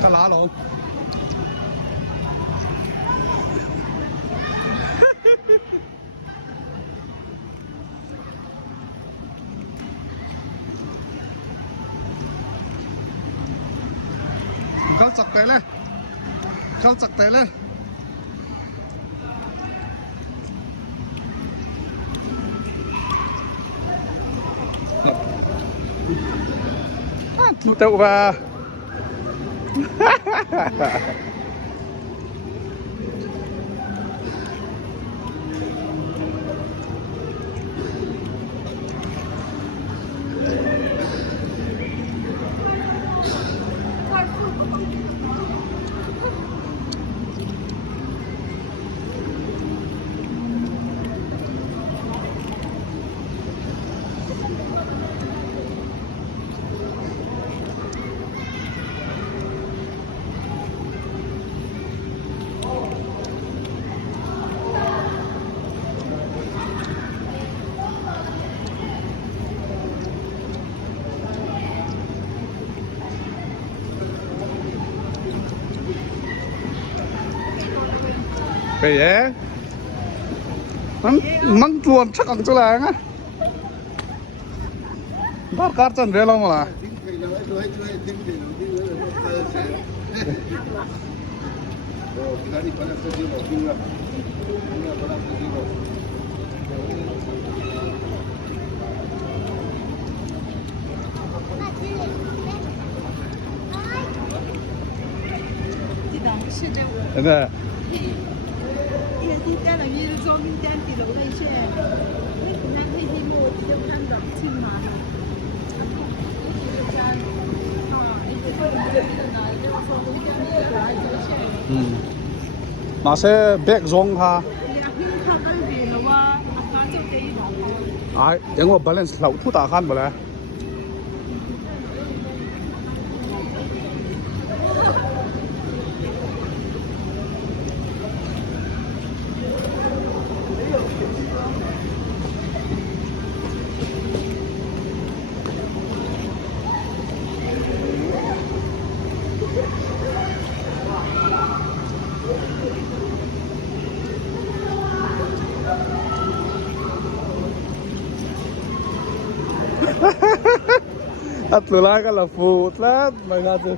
干哪龙？เขาจักแต่เลยเขาจักแต่เลยถูกเจ้าว่าไปแย่มันจวนชักอังจุฬาไงบ้านการจันเรียลมาละเออ依家就要裝邊間電腦呢出嚟，呢間呢啲冇要看到千萬啊！那些白装他，哎，等我balance老土大汉不嘞？Atlu lah kalau food lah, mereka tu.